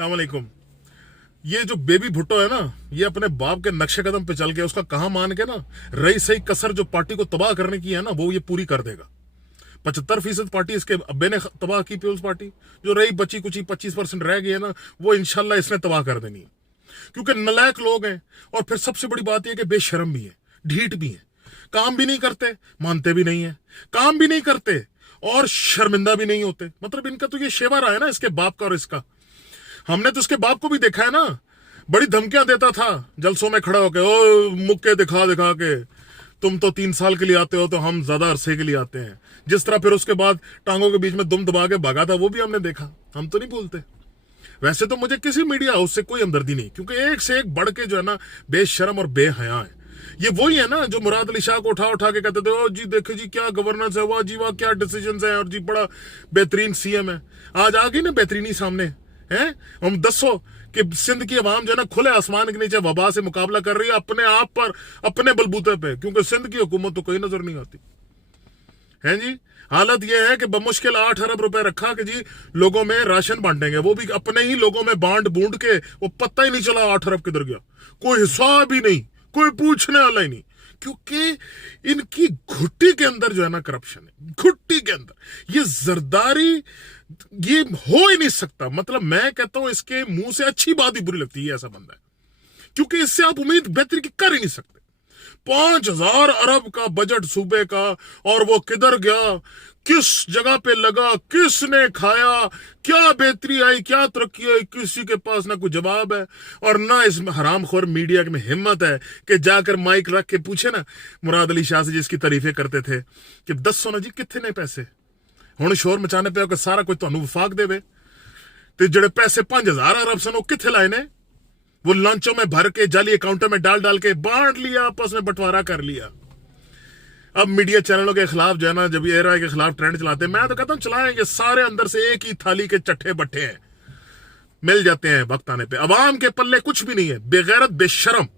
अस्सलाम वालेकुम। ये जो बेबी भुट्टो है ना, ये अपने बाप के नक्शे कदम पे चल के उसका कहा मान के ना, रही सही कसर जो पार्टी को तबाह करने की है ना, वो ये पूरी कर देगा। 75% पार्टी इसके अब्बे ने तबाह की, पीपल्स पार्टी। जो रही बची कुची 25% रह गई है ना, वो इंशाल्लाह इसने तबाह कर देनी है। क्योंकि नलायक लोग हैं, और फिर सबसे बड़ी बात यह कि बेशरम भी है, ढीठ भी है, काम भी नहीं करते, मानते भी नहीं है, काम भी नहीं करते और शर्मिंदा भी नहीं होते। मतलब इनका तो ये शेवा रहा है ना, इसके बाप का और इसका। हमने तो इसके बाप को भी देखा है ना, बड़ी धमकियां देता था जलसों में खड़ा होकर, ओ मुक्के दिखा दिखा के, तुम तो 3 साल के लिए आते हो तो हम ज्यादा अरसे के लिए आते हैं। जिस तरह फिर उसके बाद टांगों के बीच में दुम दबा के भागा था, वो भी हमने देखा। हम तो नहीं भूलते। वैसे तो मुझे किसी मीडिया हाउस से कोई हमदर्दी नहीं, क्योंकि एक से एक बढ़ के जो है ना बेशरम और बेहया है। ये वही है ना जो मुराद अली शाह को उठा उठा के कहते थे, ओ जी देखे जी क्या गवर्नेंस है, वाह जी वाह क्या डिसीजन है, और जी बड़ा बेहतरीन सीएम है। आज आ गई ना बेहतरीनी सामने है। हम दसो कि सिंध की आवाम जो है ना खुले आसमान के नीचे वबा से मुकाबला कर रही है अपने आप पर, अपने बलबूते पे, क्योंकि सिंध की हुकूमत तो कोई नजर नहीं आती है जी। हालत यह है कि बमुश्किल 8 अरब रुपए रखा कि जी लोगों में राशन बांटेंगे, वो भी अपने ही लोगों में बांट बूंद के, वो पता ही नहीं चला 8 अरब किधर गया। कोई हिसाब ही नहीं, कोई पूछने वाला ही नहीं, क्योंकि इनकी घुट्टी के अंदर जो है ना करप्शन है। घुट्टी के अंदर ये जरदारी, ये हो ही नहीं सकता। मतलब मैं कहता हूं इसके मुंह से अच्छी बात ही बुरी लगती है, ऐसा बंदा है, क्योंकि इससे आप उम्मीद बेहतरी की कर ही नहीं सकते। 5,000 अरब का बजट सूबे का, और वो किधर गया, किस जगह पे लगा, किसने खाया, क्या बेहतरी आई, क्या तरक्की आई, किसी के पास ना कोई जवाब है। और ना इस हरामखोर मीडिया में हिम्मत है कि जाकर माइक रख के पूछे ना मुराद अली शाह से, जिसकी तारीफें करते थे, कि 10 जी कितने ने पैसे। हुण शोर मचाने पे सारा कुछ तुहानू वफाक देवे, ते जेडे पैसे 5,000 अरब सन वो किथे लाए ने? वो लंचों में भर के जाली अकाउंटों में डाल डाल के बांट लिया, आपस में बंटवारा कर लिया। अब मीडिया चैनलों के खिलाफ जो है ना, जब ये के खिलाफ ट्रेंड चलाते हैं, मैं तो कहता हूं चलाएंगे, सारे अंदर से एक ही थाली के चट्टे बट्टे हैं, मिल जाते हैं वक्त आने पे। अवाम के पल्ले कुछ भी नहीं है, बेगैरत बेशरम।